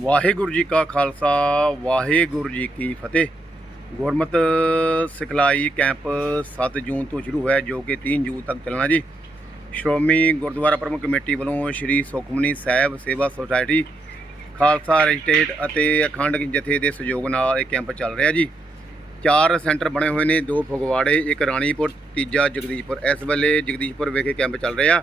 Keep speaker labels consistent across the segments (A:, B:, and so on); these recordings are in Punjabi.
A: ਵਾਹਿਗੁਰੂ ਜੀ ਕਾ ਖਾਲਸਾ, ਵਾਹਿਗੁਰੂ ਜੀ ਕੀ ਫਤਿਹ। ਗੁਰਮਤ ਸਿਖਲਾਈ ਕੈਂਪ 7 ਜੂਨ ਤੋਂ ਸ਼ੁਰੂ ਹੋਇਆ, ਜੋ ਕਿ 3 ਜੂਨ ਤੱਕ ਚੱਲਣਾ ਜੀ। ਸ਼੍ਰੋਮਣੀ ਗੁਰਦੁਆਰਾ ਪ੍ਰਬੰਧਕ ਕਮੇਟੀ ਵੱਲੋਂ ਸ਼੍ਰੀ ਸੁਖਮਨੀ ਸਾਹਿਬ ਸੇਵਾ ਸੁਸਾਇਟੀ, ਖਾਲਸਾ ਰਜਿਸਟਰੇਟ ਅਤੇ ਅਖੰਡ ਜਥੇ ਦੇ ਸਹਿਯੋਗ ਨਾਲ ਇਹ ਕੈਂਪ ਚੱਲ ਰਿਹਾ ਜੀ। ਚਾਰ ਸੈਂਟਰ ਬਣੇ ਹੋਏ ਨੇ, ਦੋ ਫਗਵਾੜੇ, ਇੱਕ ਰਾਣੀਪੁਰ, ਤੀਜਾ ਜਗਦੀਸ਼ਪੁਰ। ਇਸ ਵੇਲੇ ਜਗਦੀਸ਼ਪੁਰ ਵਿਖੇ ਕੈਂਪ ਚੱਲ ਰਿਹਾ।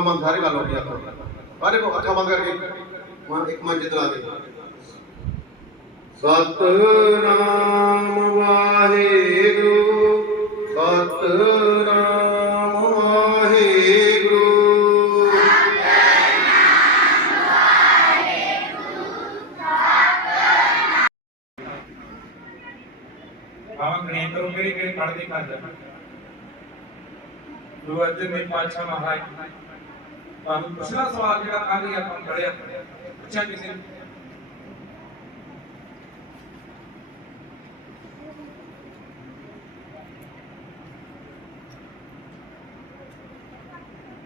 A: ਅੱਖਾਂ ਬੰਦ, ਸਾਰੇ ਗੱਲ ਹੋ ਗਈ ਅੱਖਾਂ। ਸਾਰੇ ਕੋ ਅੱਖਾਂ ਬੰਦ ਕਰਕੇ ਮਨ ਇੱਕ ਮਨ ਜਿਤਲਾ ਦੇ। ਸਤਨਾਮ ਵਾਹਿਗੁਰੂ ਸਤਨਾਮ ਵਾਹਿਗੁਰੂ।
B: ਆਵਾਂ ਗਣਿਤ ਨੂੰ ਕਿਹੜੀ ਕਿਹੜੀ ਪੜ੍ਹਦੇ ਕਰ ਜਾ ਗੁਰੂ ਅਰਜਨ ਦੇਵ ਪਾਤਸ਼ਾਹ ਮਹਾਰਾਜ। ਤੁਹਾਨੂੰ ਪਿਛਲਾ ਸਵਾਲ ਜਿਹੜਾ ਕੱਲ ਆਪਾਂ ਪੜਿਆ ਪੁੱਛਿਆ ਕਿਸੇ ਨੇ।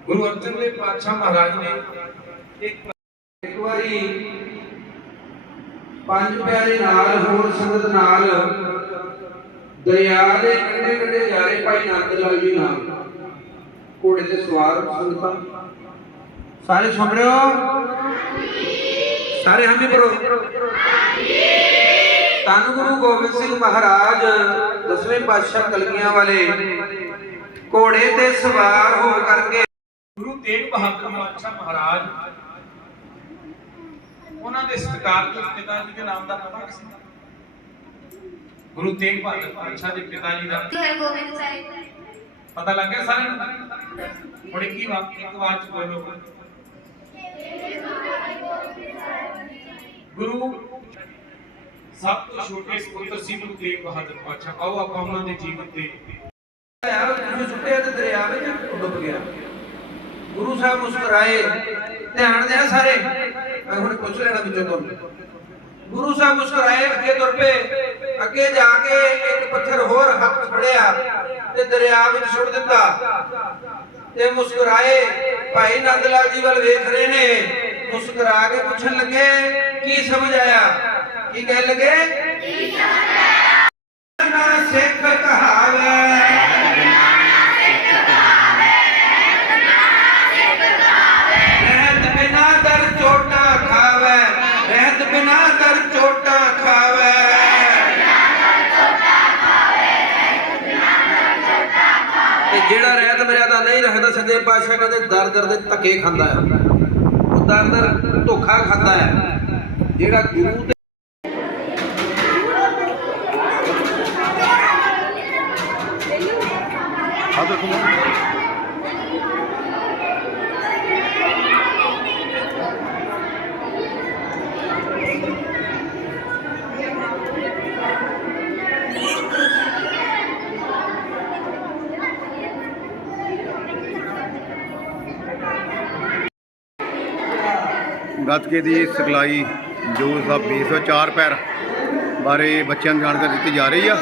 B: ਗੁਰੂ ਅਰਜਨ ਦੇਵ ਪਾਤਸ਼ਾਹ ਮਹਾਰਾਜ ਨੇ ਇੱਕ
C: ਇੱਕ ਵਾਰੀ ਪੰਜ ਪਿਆਰੇ ਨਾਲ ਹੋਰ ਸੰਗਤ ਨਾਲ ਦਰਿਆ ਦੇ ਕੰਢੇ ਕੰਢੇ ਜਾ ਰਹੇ ਭਾਈ ਨੰਦ ਲਾਲ ਜੀ ਨਾਲ ਘੋੜੇ ਤੇ ਸਵਾਰ ਸੰਗਤਾਂ। ਸਾਰੇ ਹੋ ਸਾਰੇ ਹਮੀ ਬਰੋ ਧੰਨ ਗੁਰੂ ਗੋਬਿੰਦ ਸਿੰਘ ਮਹਾਰਾਜ ਦਸਵੇਂ ਪਾਤਸ਼ਾਹ ਕਲਗੀਆਂ ਵਾਲੇ। ਘੋੜੇ ਤੇ ਸਵਾਰ ਹੋ ਕਰਕੇ
B: ਗੁਰੂ ਤੇਗ ਬਹਾਦਰ ਪਾਤਸ਼ਾਹ ਮਹਾਰਾਜ ਉਹਨਾਂ ਦੇ ਸਤਿਕਾਰਯੋਗ ਪਿਤਾ ਜੀ ਦੇ ਨਾਮ ਦਾ ਪਤਾ ਨੂੰ? ਗੁਰੂ ਤੇਗ ਬਹਾਦਰ ਪਾਤਸ਼ਾਹ ਦੇ ਪਿਤਾ ਜੀ ਦਾ। ਪਤਾ ਲੱਗ ਗਿਆ ਸਾਰਿਆਂ ਨੂੰ? ਹੁਣ ਇੱਕ ਹੀ ਵਾਕ ਇੱਕ ਵਾਰ ਚ ਬੋਲੋ। ਗੁਰੂ ਸਭ ਤੋਂ ਛੋਟੇ ਸਪੁੱਤਰ ਸੀ ਗੁਰੂ ਤੇਗ ਬਹਾਦਰ ਪਾਤਸ਼ਾਹ। ਆਓ ਆਪਾਂ ਉਹਨਾਂ ਦੇ ਜੀਵਨ ਤੇ
C: ਯਾਰ ਜਿਹਨੂੰ ਸੁੱਟਿਆ ਤੇ ਦਰਿਆ ਵਿੱਚ ਡੁੱਬ ਗਿਆ। ਗੁਰੂ ਸਾਹਿਬ ਮੁਸਕਰਾਏ, ਧਿਆਨ ਦੇਣਾ ਸਾਰੇ। ਮੈਂ ਹੁਣ ਪੁੱਛ ਲੈਣਾ ਵਿੱਚੋਂ ਤੁਹਾਨੂੰ ਗੁਰੂ ਸਾਹਿਬ ਮੁਸਕਰਾਏ, ਅੱਗੇ ਤੁਰ ਪਏ। ਅੱਗੇ ਜਾ ਕੇ ਇੱਕ ਪੱਥਰ ਹੋਰ ਹੱਥ ਫੜਿਆ ਤੇ ਦਰਿਆ ਵਿੱਚ ਸੁੱਟ ਦਿੱਤਾ। ਤੇ ਮੁਸਕਰਾਏ, ਭਾਈ ਨੰਦ ਲਾਲ ਜੀ ਵੱਲ ਵੇਖ ਰਹੇ ਨੇ। ਮੁਸਕਰਾ ਕੇ ਪੁੱਛਣ ਲੱਗੇ, ਕੀ ਸਮਝ ਆਇਆ? ਕੀ ਕਹਿ ਲੱਗੇ? ਕੀ ਸਮਝ ਆਇਆ ਨਾ ਸਿੱਖ ਕਹਾਵੇ। ਰਹਿਤ ਬਿਨਾ ਦਰ ਚੋਟਾ ਖਾਵੇ। ਰਹਿਤ ਬਿਨਾ ਦਰ ਚੋਟਾ ਖਾਵੇ। ਤੇ ਜਿਹੜਾ ਰਹਿਤ ਮਰਿਆਦਾ ਨਹੀਂ ਰੱਖਦਾ, ਸੱਜੇ ਪਾਤਸ਼ਾਹ ਕਹਿੰਦੇ ਦਰ ਦਰ ਦੇ ਧੱਕੇ ਖਾਂਦਾ ਹੈ ਉਹ ਧੋਖਾ ਖਾਂਦਾ ਹੈ। ਜਿਹੜਾ ਗੁਰੂ ਤੇ
A: ਹੱਥ ਰੱਖੋ ਗੱਤਕੇ ਦੀ ਸਿਖਲਾਈ ਜੋ ਸਭ 204 ਪੈਰ ਬਾਰੇ ਬੱਚਿਆਂ ਨੂੰ ਜਾਣਕਾਰੀ ਦਿੱਤੀ ਜਾ ਰਹੀ ਆ।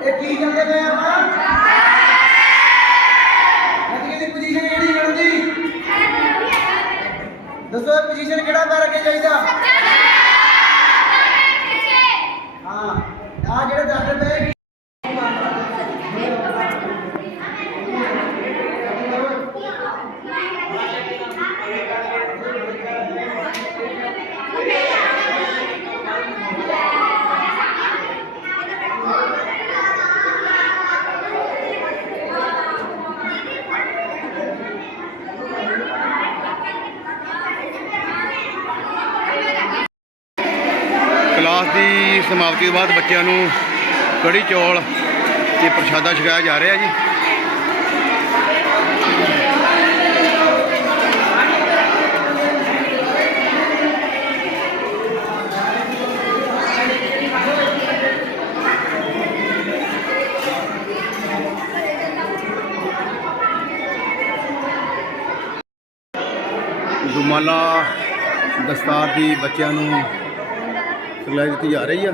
D: ਇਹ ਕੀ ਜਾਂਦੇ ਪਏ ਆਪਾਂ ਦੱਸੋ ਪੋਜੀਸ਼ਨ ਕਿਹੜਾ ਪੈਰ ਅੱਗੇ ਚਾਹੀਦਾ ਹਾਂ ਆ ਜਿਹੜੇ ਦੱਸਦੇ ਪਏ
A: ਕਲਾਸ ਦੀ ਸਮਾਪਤੀ ਤੋਂ ਬਾਅਦ ਬੱਚਿਆਂ ਨੂੰ ਕੜੀ ਚੌਲ ਇਹ ਪ੍ਰਸ਼ਾਦਾ ਛਕਾਇਆ ਜਾ ਰਿਹਾ ਜੀ। ਦੁਮਾਲਾ ਦਸਤਾਰ ਦੀ ਬੱਚਿਆਂ ਨੂੰ ਰਿਲਾਈਜ਼ ਕੀਤੀ ਜਾ ਰਹੀ ਆ।